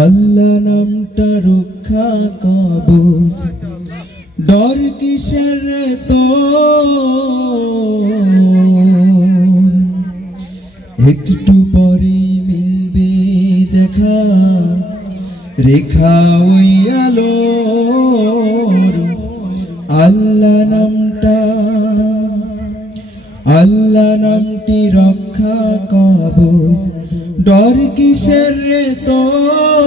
আল্লাহ নামটা রক্ষা কবচ, ডর কিসের রে তোর? একটু পরে মিলবে দেখা, রেখা ওই আলোর। আল্লাহ নামটা, আল্লাহ নামটি রক্ষা কবচ, ডর কিসের রে তোর?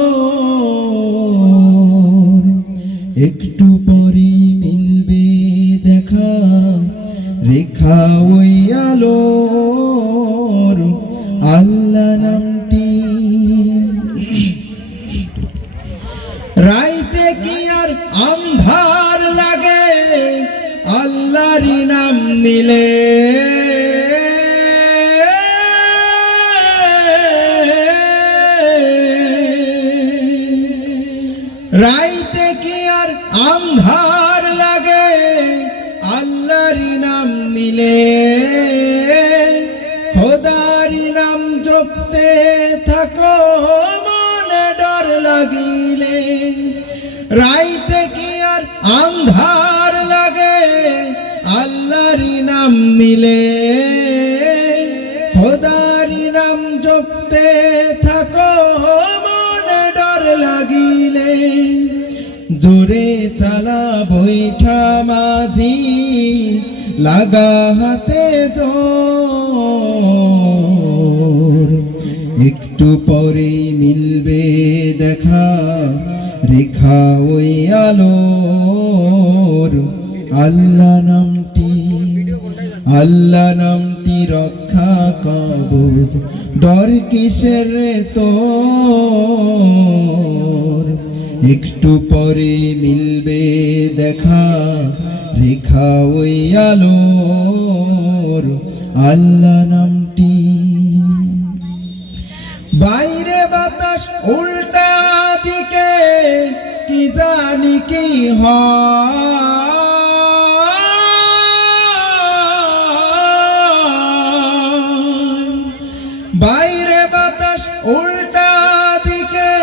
একটু পরে মিলবে দেখা, রেখা ওই আলোর। আল্লাহ নামটি রাইতে কি আর আন্ধার লাগে, আল্লাহরই নাম নিলে। রাইতে কি আর আন্ধার লাগে, আল্লাহরই নাম নিলে। খোদারই নাম জপতে থাকো মনে ডর লাগিলে। রাইতে কি আর আন্ধার লাগে, আল্লাহরই নাম নিলে। খোদারই নাম জপতে থাকো মনে ডর লাগিলে। জোরে চালা বৈঠা মাঝি, লাগা হাতে জোর। একটু পরেই মিলবে দেখা, রেখা ওই আলোর। আল্লাহ নামটি, আল্লাহ নামটি রক্ষা কবচ, ডর কিসের রে তোর? একটু পরে মিলবে দেখা, রেখা ওই আলোর। আল্লাহ নামটি বাইরে বাতাস উল্টা দিকে, কি জানি কি হয়। বাইরে বাতাস উল্টা দিকে,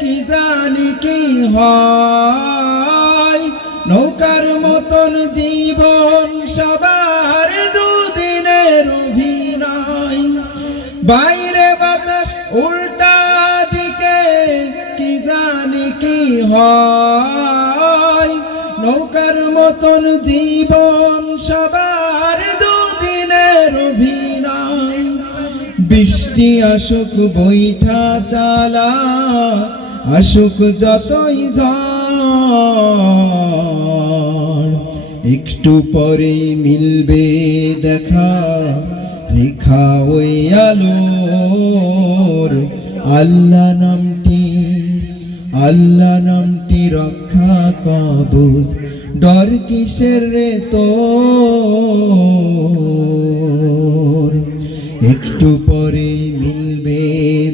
কি জানি কি হয়। নৌকার মতন জীবন সবার দুদিনের অভিনয়। বাইরে বাতাস উল্টা দিকে, কি জানি কি হয়। নৌকার মতন জীবন সবার দুদিনের অভিনয়। বৃষ্টি আসুক বৈঠা চালা, আসুক যতই ঝড়। একটু পরে মিলবে দেখা, রেখা ওই আলোর। আল্লাহ নামটি, আল্লাহ নামটি রক্ষা কবচ, ডর কিসের রে তোর? একটু পরে মিলবে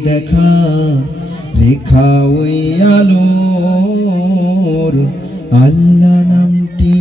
দেখা, রেখা ওই আলোর। আল্লাহ নামটি।